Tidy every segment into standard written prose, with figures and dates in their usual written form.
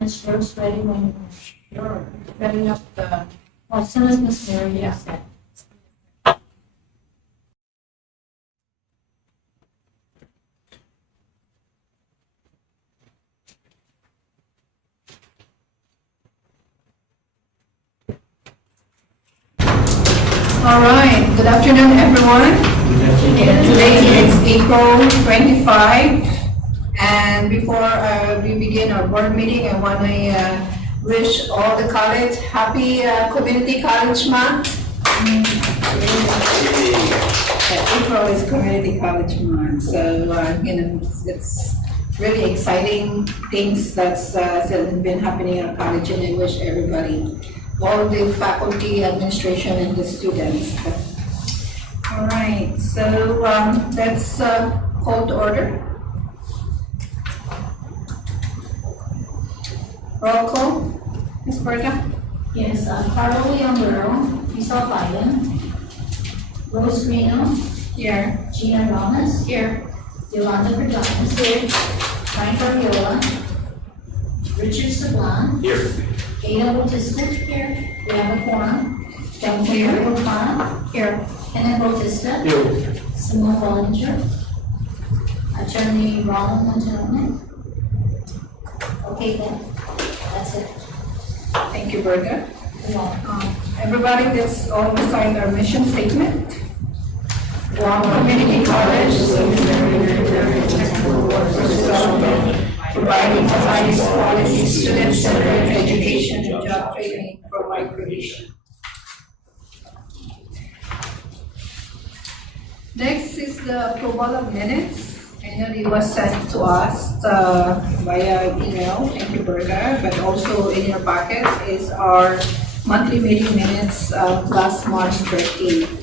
Ms. Rose ready when you're setting up the, as soon as Ms. Mary is set. All right, good afternoon, everyone. Today is April 25, and before we begin our board meeting, I want to wish all the college happy Community College Month. April is Community College Month, so it's really exciting things that's been happening at our college, and I wish everybody, all the faculty, administration, and the students. All right, so let's call to order. Roll call. Ms. Berta? Yes, Carlo Leonero, Giselle Biden, Rose Reno, Here. Gina Ramos, Here. Yolanda Perdomo, here, Frank Ariola, Richard Sablan, Here. Ada Bautista, here, we have a quorum, John Here. O'Connor, Here. Kenneth Bautista, Here. Simone Bollinger, Attorney Ronald Montalona. Okay, then, that's it. Thank you, Berta. You're welcome. Everybody, let's all sign our mission statement. Guam Community College, providing the highest quality student-centered education and job training for migration. Next is the approval of minutes. I know it was sent to us via email, thank you, Berta, but also in your packet is our monthly meeting minutes of last March 13th.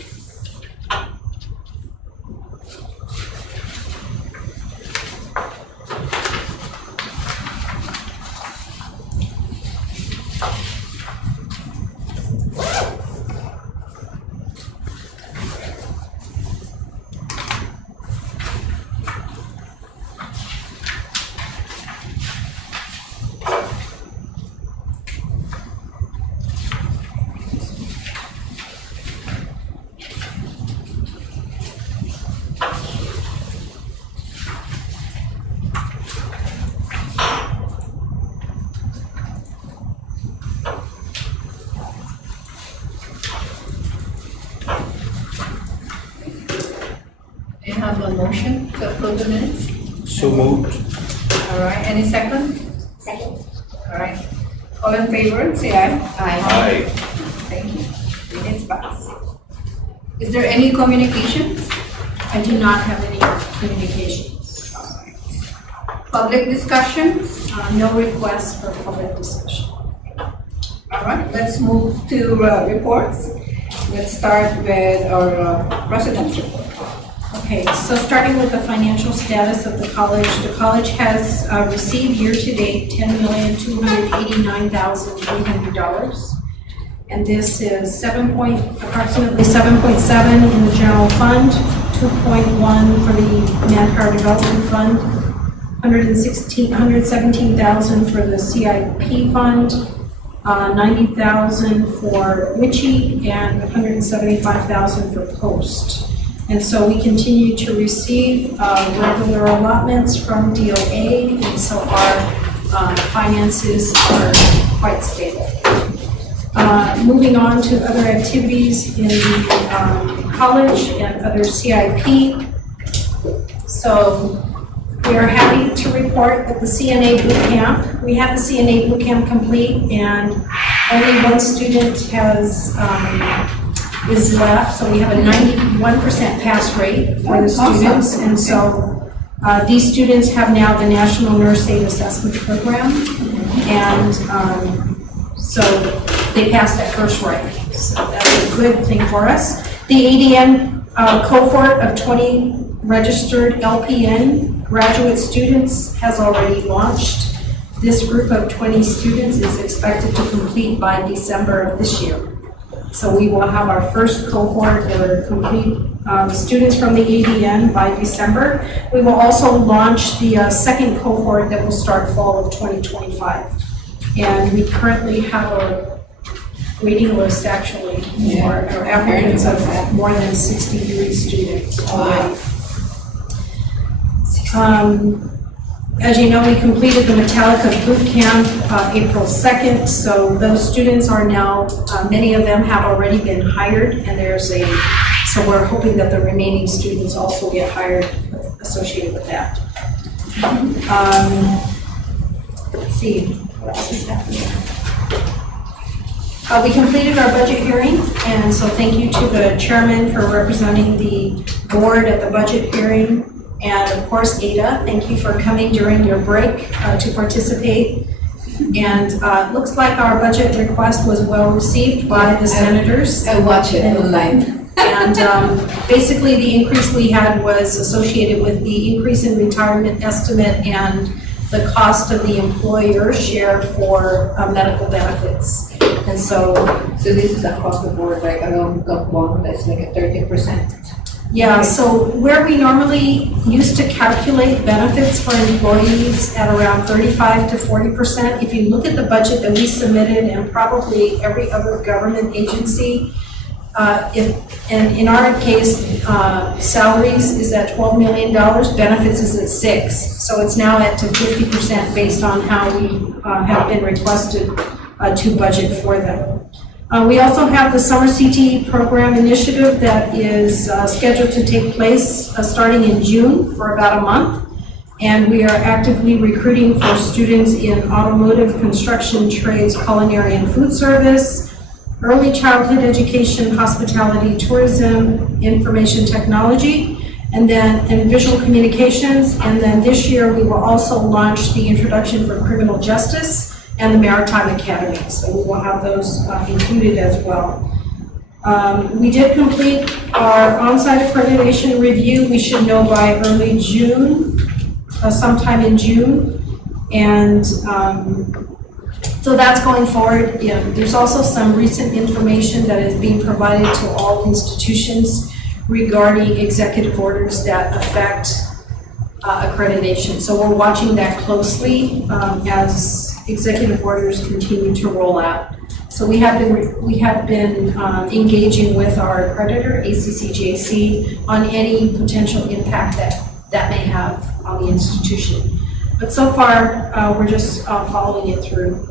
I have a motion to approve the minutes. So moved. All right, any second? Second. All right. All in favor, say aye. Aye. Thank you. Minutes pass. Is there any communications? I do not have any communications. All right. Public discussions? No requests for public discussion. All right, let's move to reports. Let's start with our president's report. Okay, so starting with the financial status of the college has received year-to-date $10,289,300. And this is approximately 7.7 in the general fund, 2.1 for the Manpower Development Fund, 117,000 for the CIP fund, 90,000 for WICHE, and 175,000 for POST. And so we continue to receive regular allotments from DOA, and so our finances are quite stable. Moving on to other activities in the college and other CIP. So we are happy to report that the CNA boot camp, we have the CNA boot camp complete, and only one student is left, so we have a 91% pass rate for the students. And so these students have now the National Nurse Aid Assessment Program, and so they passed at first rank. So that's a good thing for us. The ADN cohort of 20 registered LPN graduate students has already launched. This group of 20 students is expected to complete by December of this year. So we will have our first cohort that are complete students from the ADN by December. We will also launch the second cohort that will start fall of 2025. And we currently have a waiting list actually for our applicants of more than 63 students. Wow. As you know, we completed the Metallica boot camp April 2nd, so those students are now, many of them have already been hired, and so we're hoping that the remaining students also get hired associated with that. Let's see, what else is happening? We completed our budget hearing, and so thank you to the chairman for representing the board at the budget hearing. And of course, Ada, thank you for coming during your break to participate. And it looks like our budget request was well received by the senators. I watch it online. And basically, the increase we had was associated with the increase in retirement estimate and the cost of the employer share for medical benefits. And so this is across the board, like around Guam, that's like a 30%. yeah, so where we normally used to calculate benefits for employees at around 35 to 40%, if you look at the budget that we submitted and probably every other government agency, and in our case, salaries is at $12 million, benefits is at 6. So it's now at to 50% based on how we have been requested to budget for them. We also have the Summer CTE Program Initiative that is scheduled to take place starting in June for about a month. And we are actively recruiting for students in automotive, construction, trades, culinary, and food service, early childhood education, hospitality, tourism, information technology, and visual communications. And then this year, we will also launch the Introduction for Criminal Justice and the Maritime Academy. So we will have those included as well. We did complete our on-site accreditation review. We should know by early June, sometime in June. And so that's going forward. Yeah, there's also some recent information that is being provided to all institutions regarding executive orders that affect accreditation. So we're watching that closely as executive orders continue to roll out. So we have been engaging with our accreditor, ACCJC, on any potential impact that may have on the institution. But so far, we're just following it through.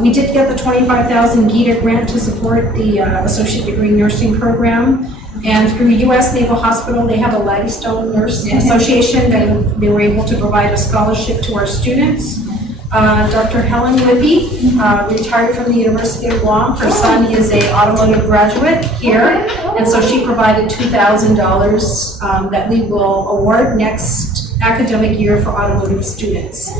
We did get the $25,000 GITA grant to support the Associate Degree Nursing Program. And through U.S. Naval Hospital, they have a Laddystone Nurse Association that they were able to provide a scholarship to our students. Dr. Helen Whippy, retired from the University of Guam. Her son is an automotive graduate here, and so she provided $2,000 that we will award next academic year for automotive students.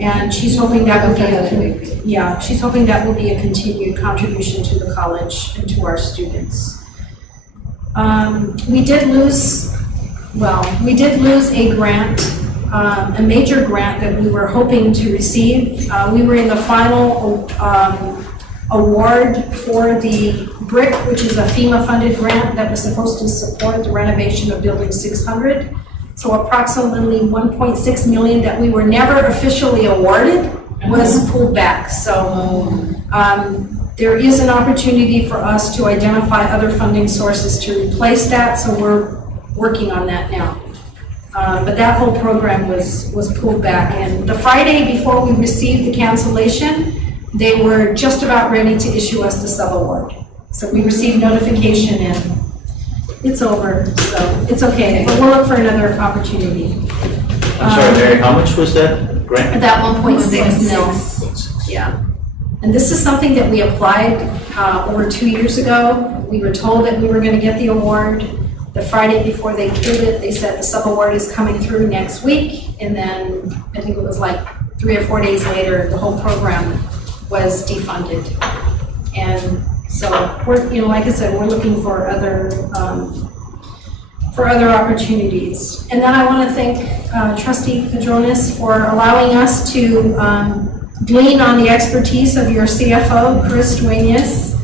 And she's hoping that will be she's hoping that will be a continued contribution to the college and to our students. We did lose a grant, a major grant that we were hoping to receive. We were in the final award for the BRIC, which is a FEMA-funded grant that was supposed to support the renovation of Building 600. So approximately $1.6 million that we were never officially awarded was pulled back. So there is an opportunity for us to identify other funding sources to replace that, so we're working on that now. But that whole program was pulled back, and the Friday before we received the cancellation, they were just about ready to issue us the subaward. So we received notification and it's over, so it's okay, but we'll look for another opportunity. I'm sorry, Mary, how much was that grant? That 1.6 mil. Yeah. And this is something that we applied over 2 years ago. We were told that we were going to get the award. The Friday before they pulled it, they said the subaward is coming through next week. And then I think it was like 3 or 4 days later, the whole program was defunded. And so we're, like I said, we're looking for other opportunities. And then I want to thank Trustee Padronis for allowing us to glean on the expertise of your CFO, Chris Duenas,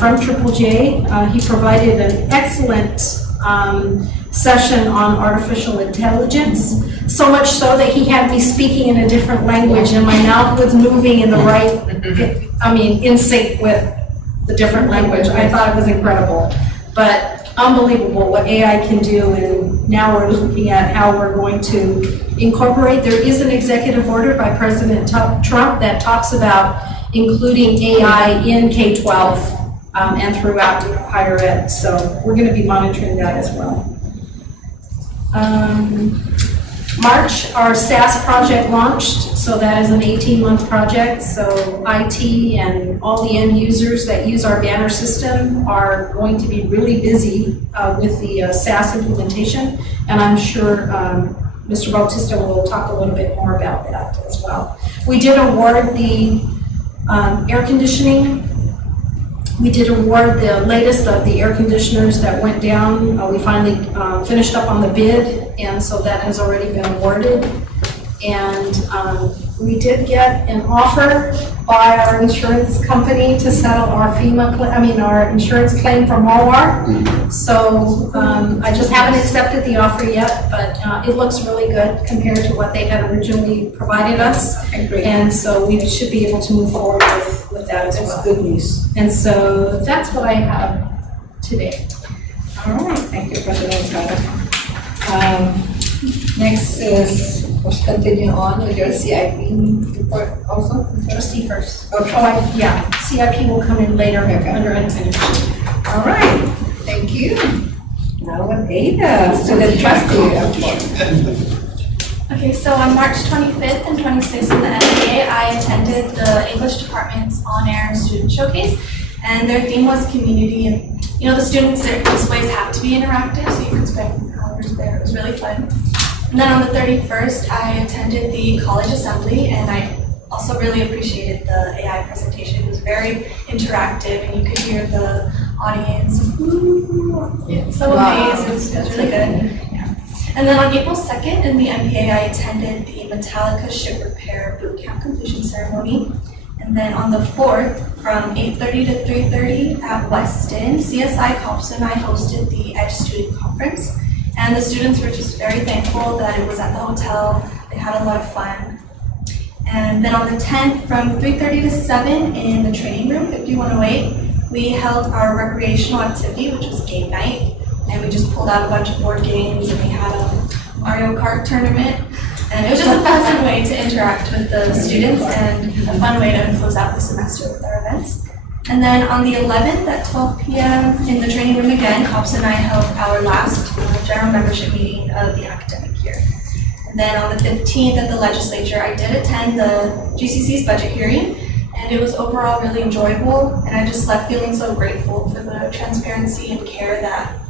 from Triple J. He provided an excellent session on artificial intelligence. So much so that he had me speaking in a different language and my mouth was moving in the right, in sync with the different language. I thought it was incredible, but unbelievable what AI can do. And now we're looking at how we're going to incorporate. There is an executive order by President Trump that talks about including AI in K-12 and throughout higher ed. So we're going to be monitoring that as well. March, our SaaS project launched, so that is an 18-month project. So IT and all the end users that use our banner system are going to be really busy with the SaaS implementation, and I'm sure Mr. Bautista will talk a little bit more about that as well. We did award the air conditioning. We did award the latest of the air conditioners that went down. We finally finished up on the bid, and so that has already been awarded. And we did get an offer by our insurance company to settle our our insurance claim from Walmart. So I just haven't accepted the offer yet, but it looks really good compared to what they had originally provided us. And so we should be able to move forward with that as well. That's good news. And so that's what I have today. All right, thank you, President Carter. Next is, let's continue on with your CIP report also. Trustee first. Okay. CIP will come in later Okay. under unfinished. All right, thank you. Now with Ada, student trustee report. Okay, so on March 25th and 26th in the MBA, I attended the English department's on-air student showcase, and their theme was community. And the students' their displays have to be interactive, so you can spend hours there. It was really fun. And then on the 31st, I attended the college assembly, and I also really appreciated the AI presentation. It was very interactive, and you could hear the audience. So amazed. It was really good. And then on April 2nd in the MPA, I attended the Metallica Ship Repair Bootcamp completion ceremony. And then on the 4th, from 8:30 to 3:30 at Weston, CSI Compson and I hosted the Edge Student Conference. And the students were just very thankful that it was at the hotel. They had a lot of fun. And then on the 10th, from 3:30 to 7 in the training room, 5108, we held our recreational activity, which was game night. And we just pulled out a bunch of board games, and we had a Mario Kart tournament. And it was just a pleasant way to interact with the students and a fun way to close out the semester with our events. And then on the 11th at 12 p.m. in the training room again, Cops and I held our last general membership meeting of the academic year. And then on the 15th at the legislature, I did attend the GCC's budget hearing, and it was overall really enjoyable. And I just left feeling so grateful for the transparency and care that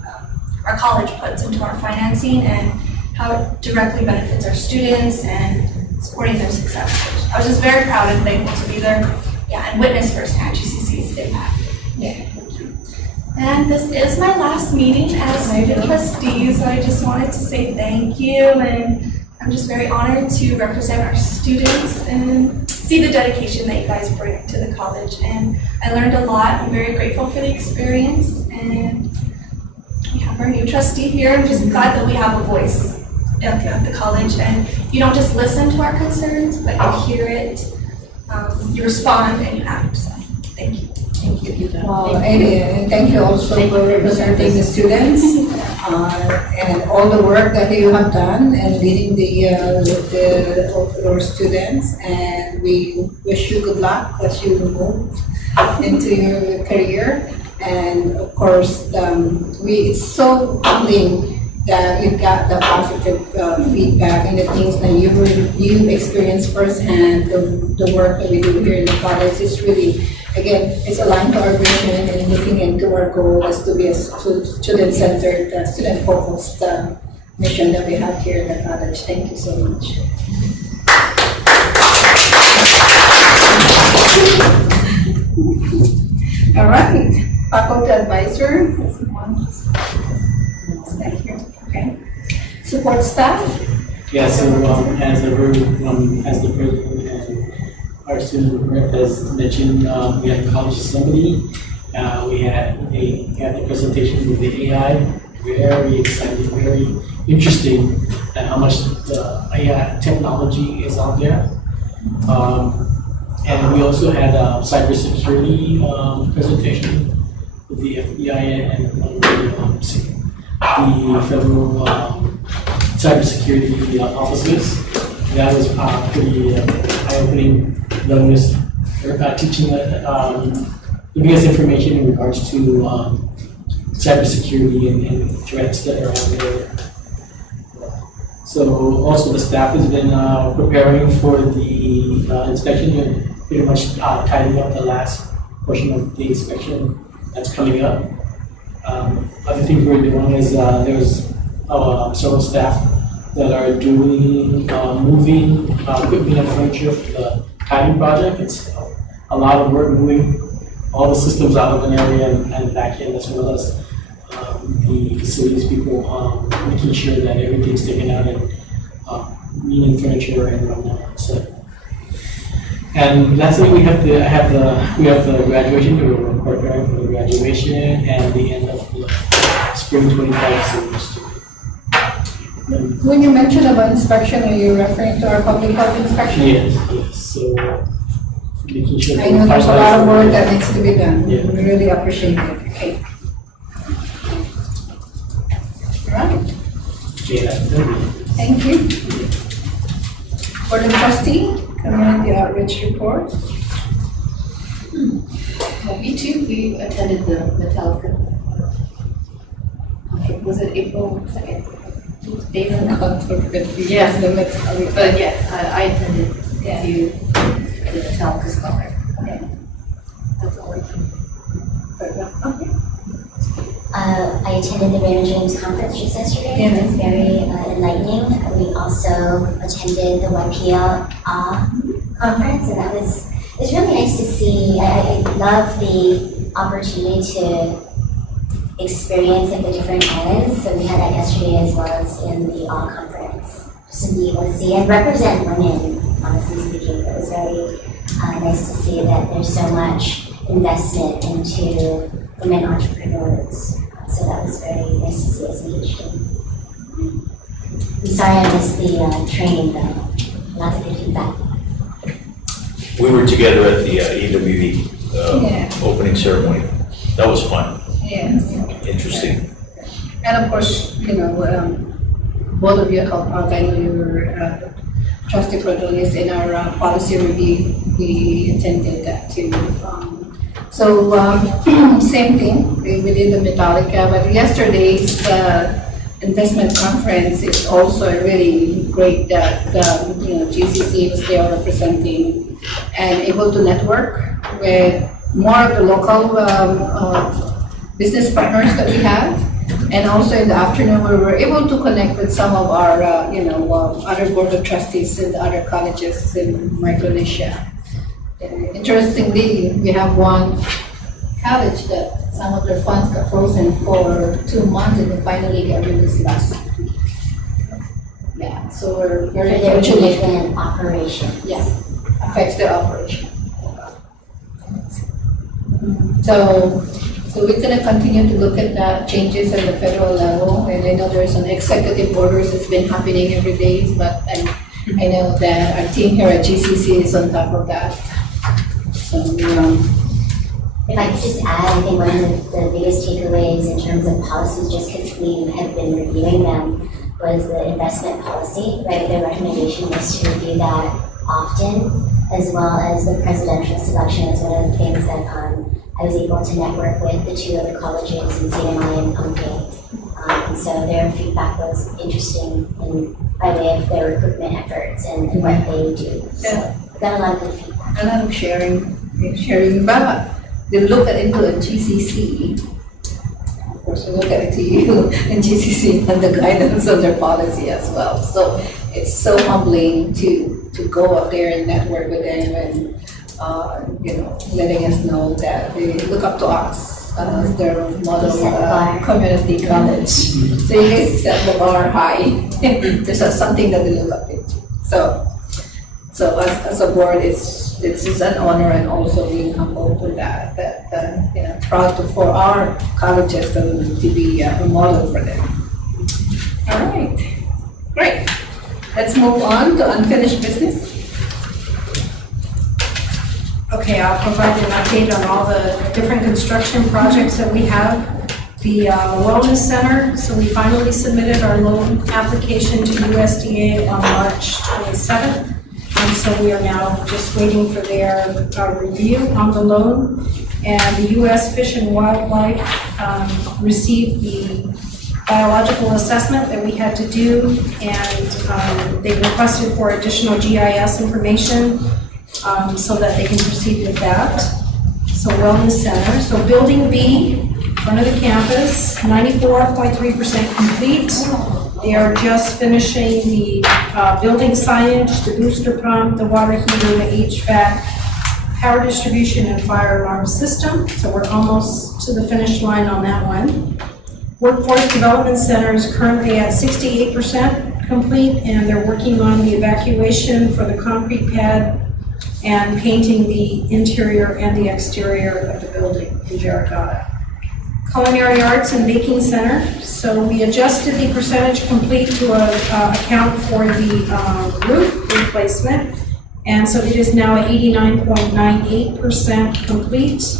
our college puts into our financing and how it directly benefits our students and supporting their success. I was just very proud and thankful to be there, and witness firsthand GCC's impact. And this is my last meeting as student trustee, so I just wanted to say thank you, and I'm just very honored to represent our students and see the dedication that you guys bring to the college. And I learned a lot. I'm very grateful for the experience, and we have our new trustee here. I'm just glad that we have a voice at the college, and you don't just listen to our concerns, but you hear it, you respond, and you act. So, thank you. Thank you. And thank you also for representing the students and all the work that you have done and leading our students. And we wish you good luck as you move into your career. And of course, it's so humbling that you got the positive feedback and the things that you experienced firsthand. The work that we do here in the college is really, again, it's aligned to our vision and looking into our goal is to be a student-centered, student-focused mission that we have here in the college. Thank you so much. All right, faculty advisor. Okay. Support staff. Yeah, so as the president and our student rep has mentioned, we had the college assembly. We had the presentation with the AI very exciting, very interesting at how much the AI technology is out there. And we also had a cybersecurity presentation with the FBI and one of the federal cybersecurity officers. That was pretty eye-opening, teaching, giving us information in regards to cybersecurity and threats that are out there. So also the staff has been preparing for the inspection and pretty much tidying up the last portion of the inspection that's coming up. Other things we're doing is there's several staff that are doing moving equipment and furniture for the tidying project. It's a lot of work moving all the systems out of an area and back in, as well as the facilities people making sure that everything's taken out and moving furniture and whatnot. So, and lastly, we have the graduation. We're preparing for the graduation and the end of the spring 25 semester. When you mention about inspection, are you referring to our public health inspection? Yes. So making sure. I know there's a lot of work that needs to be done. Yeah. We really appreciate it. Okay. All right. Yeah, that's it. Thank you. For the trustee, community outreach report. Me too, we attended the Metallica. Was it April 2nd? April. Yes, the Metallica. But yeah, I attended Yeah. the Metallica scholar. Okay. That's all I can. Okay. I attended the Raymond James conference just yesterday. Yeah. It was very enlightening. We also attended the YPL conference, and it's really nice to see. I love the opportunity to experience like the different islands. So we had that yesterday as well as in the conference, just to be able to see and represent women. Honestly speaking, it was very nice to see that there's so much investment into women entrepreneurs. So that was very nice to see us engaged in. I'm sorry I missed the training though. Lots of good feedback. We were together at the EWE Yeah. opening ceremony. That was fun, Yes. interesting. And of course, both of you helped out. I know you were trustee protagonist in our policy review. We attended that too. Same thing, we did the Metallica, but yesterday's investment conference is also really great that, GCC was there representing and able to network with more of the local business partners that we have. And also in the afternoon, we were able to connect with some of our, other board of trustees in the other colleges in Micronesia. Interestingly, we have one college that some of their funds got frozen for 2 months and then finally got released last week. Yeah, so we're For very their fortunate. Jamaican operation. Yeah, affects their operation. So we're gonna continue to look at the changes at the federal level, and I know there's some executive orders that's been happening every day, but I know that our team here at GCC is on top of that. So, If I could just add, I think one of the biggest takeaways in terms of policies, just because we have been reviewing them, was the investment policy, right? The recommendation was to review that often, as well as the presidential selection is one of the things that I was able to network with the 2 other colleges in CMI and Pumpkin. And so their feedback was interesting by way of their recruitment efforts and what they do. So got a lot of good feedback. a lot of sharing, but they look at into a GCC. Of course, we look at it to you and GCC and the guidance of their policy as well. So it's so humbling to go up there and network with them and, letting us know that they look up to us as their model community college. So you guys set the bar high. There's something that they look up into. So So as a board, it's an honor and also being humbled with that, you know, proud for our colleges to be a model for them. All right, great. Let's move on to unfinished business. Okay, I'll provide an update on all the different construction projects that we have. The Wellness Center, so we finally submitted our loan application to USDA on March 27th. And so we are now just waiting for their review on the loan. And the U.S. Fish and Wildlife received the biological assessment that we had to do. And they requested for additional GIS information so that they can proceed with that. So Wellness Center. So Building B, front of the campus, 94.3% complete. They are just finishing the building signage, the booster pump, the water heater, the HVAC, power distribution, and fire alarm system. So we're almost to the finish line on that one. Workforce Development Center is currently at 68% complete, and they're working on the evacuation for the concrete pad and painting the interior and the exterior of the building in Jarragata. Culinary Arts and Baking Center. So we adjusted the percentage complete to account for the roof replacement. And so it is now at 89.98% complete.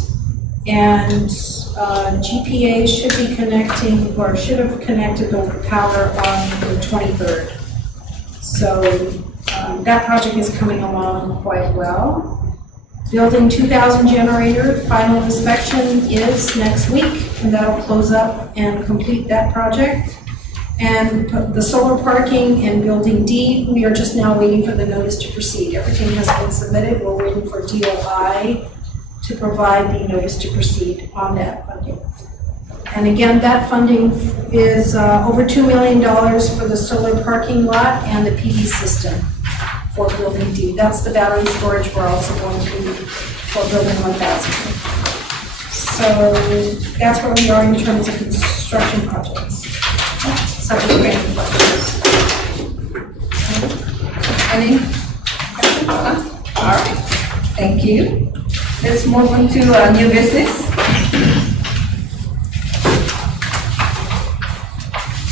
And GPA should be connecting, or should have connected the power on the 23rd. So that project is coming along quite well. Building 2000 generator, final inspection is next week, and that'll close up and complete that project. And the solar parking and Building D, we are just now waiting for the notice to proceed. Everything has been submitted. We're waiting for DOI to provide the notice to proceed on that funding. And again, that funding is over $2 million for the solar parking lot and the PV system for Building D. That's the battery storage we're also going to need for Building 1000. So that's where we are in terms of construction projects. Such as granting questions. Any questions? All right, thank you. Let's move on to new business.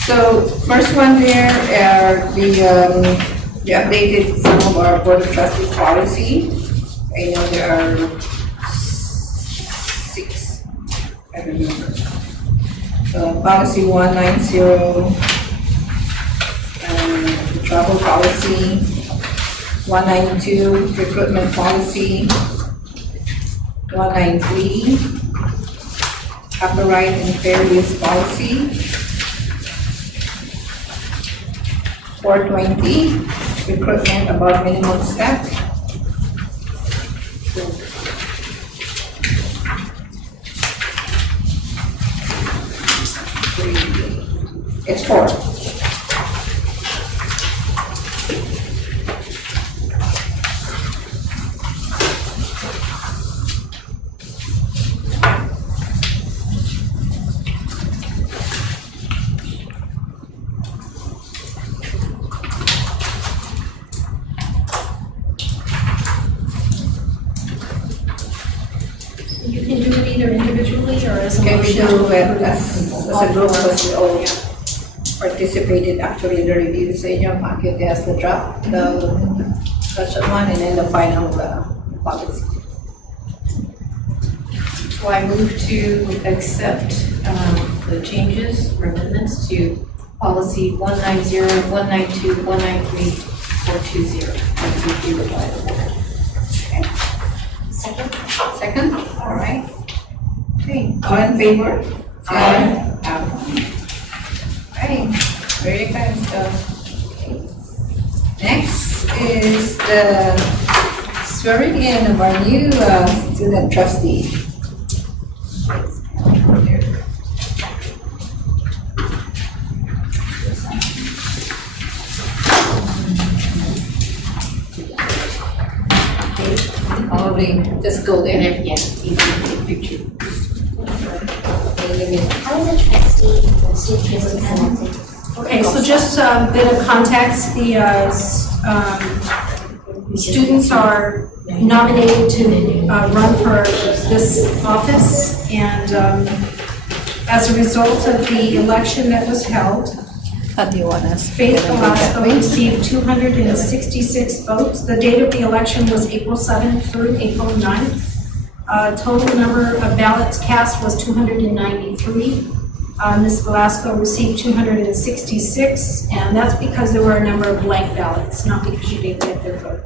So first one there are the updated some of our Board of Trustees policy. I know there are 6, I remember. Policy 190, the travel policy, 192, recruitment policy, 193, copyright and fair use policy, 420, recruitment above minimum staff. It's 4. You can do it either individually or as a Can we motion. do it as a group, because we all participated actually in the review, so in your pocket there's the draft, the special one, and then the final policy. So I move to accept the changes or amendments to policy 190, 192, 193, 420, as reviewed by the board. Second? Second, all right. Okay, all in favor? Aye. Right, very exciting stuff. Okay. Next is the swearing in of our new student trustee. Probably just go there. Yeah, easy to take picture. How is a trustee, student trustee selected? Okay, so just a bit of context, the students are nominated to run for this office, and as a result of the election that was held, How do you want us? Faith Velasco received 266 votes. The date of the election was April 7th through April 9th. Total number of ballots cast was 293. Ms. Velasco received 266, and that's because there were a number of blank ballots, not because she didn't get their vote.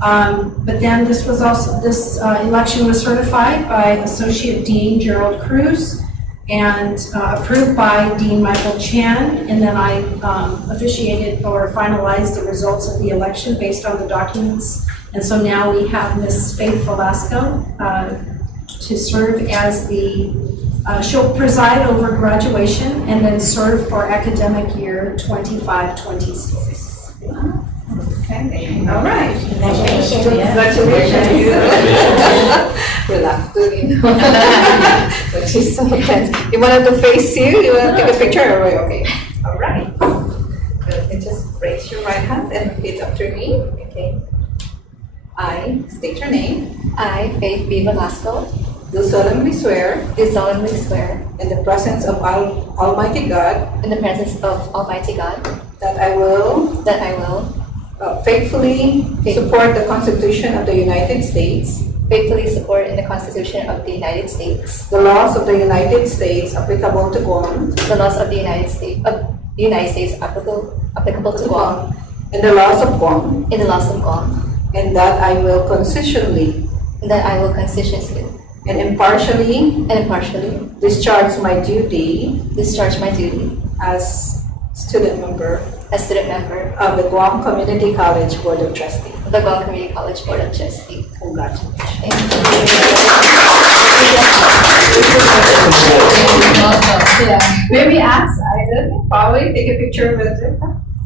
But then this election was certified by Associate Dean Gerald Cruz and approved by Dean Michael Chan, and then I officiated or finalized the results of the election based on the documents. And so now we have Ms. Faith Velasco to serve as she'll preside over graduation and then serve for academic year 25-26. Okay, all right. Congratulations. Congratulations. We're not doing. But she's so intense. You want to face you? You want to take a picture? Or okay. All right. Good. Just raise your right hand and repeat after me. Okay. I state your name. I, Faith B. Velasco, Do solemnly swear do solemnly swear in the presence of Almighty God in the presence of Almighty God that I will that I will faithfully support the Constitution of the United States, faithfully support in the Constitution of the United States, the laws of the United States applicable to Guam, the laws of the United States applicable to Guam, and the laws of Guam, in the laws of Guam, and that I will conscientiously and that I will conscientiously and impartially and impartially discharge my duty discharge my duty as student member as student member of the Guam Community College Board of Trustees. of the Guam Community College Board of Trustees. Congratulations. Thank you. Maybe ask either, probably take a picture with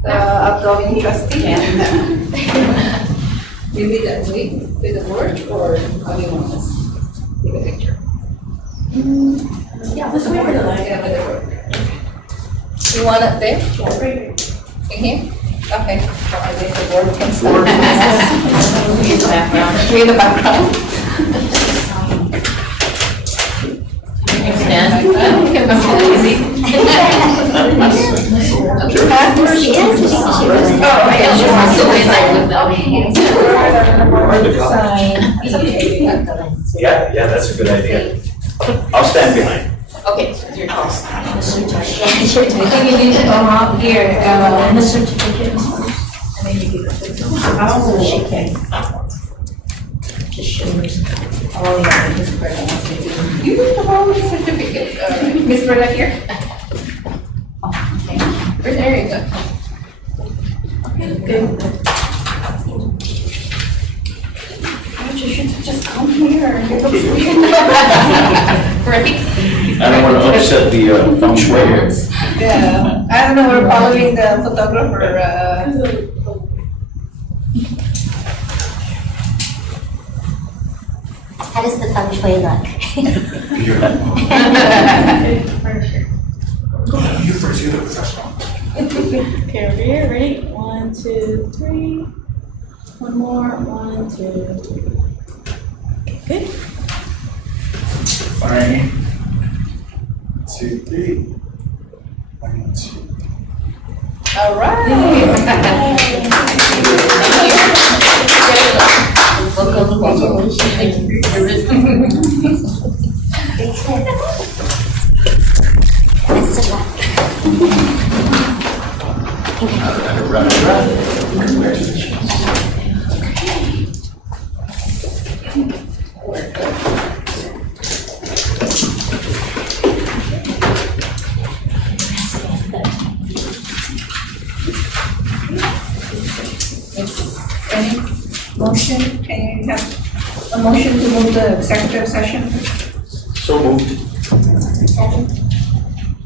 the outgoing trustee and maybe that way with the board, or how do you want us to take a picture? Yeah, let's wait for the line. Yeah, with the board. You want it there? In here? Okay. So I think the board can start. In the background. You in the background? You can stand. You can go easy. She is. Oh, okay. She wants to wait like with them. Yeah, that's a good idea. I'll stand behind. Okay, it's your call. I think you need to go out here, and the certificate. Oh, okay. Just show me. Oh, yeah, this person wants to do. You need the whole certificate, Miss Berta here? There you go. Good. You should just come here. Right? I don't want to upset the feng shui here. Yeah, I don't know, we're following the photographer, How does the feng shui look? You first, you're the professional. Okay, over here, ready? 1, 2, 3. One more, 1, 2, 3. Good. Fine. 2, 3. 1, 2. all right. Thank you for your wisdom. Best of luck. Congratulations. Any motion, can you have a motion to move the executive session? So moved. Second.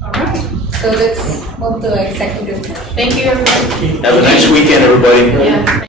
All right, so let's move to executive. Thank you, everybody. Have a nice weekend, everybody. Yeah.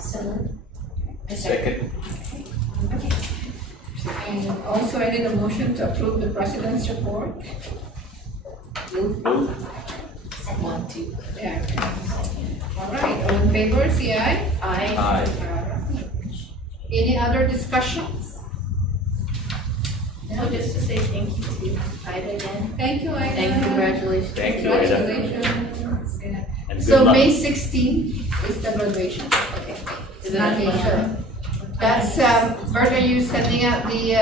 So moved. Second. And also I need a motion to approve the president's report. Move. One, two. Yeah. All right, all in favor, say aye. Aye. Aye. Any other discussions? No, just to say thank you to Ida again. Thank you, Ida. And congratulations. Thank you, Ida. Congratulations. Yeah. And good So luck. May 16th is the graduation. Okay. Is it at Not sure. That's, Bert, are you sending out the,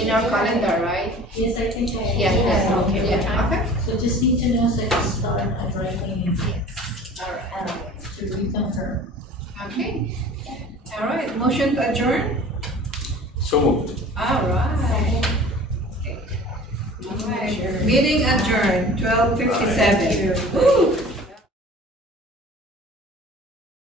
in our calendar, right? Yes, I think I. Yeah, okay, what yeah, okay. So just need to know so I can start writing All right. to reconfirm. Okay. All right, motion to adjourn? So moved. All right. Second. All right. Meeting adjourned, 12:57. Woo.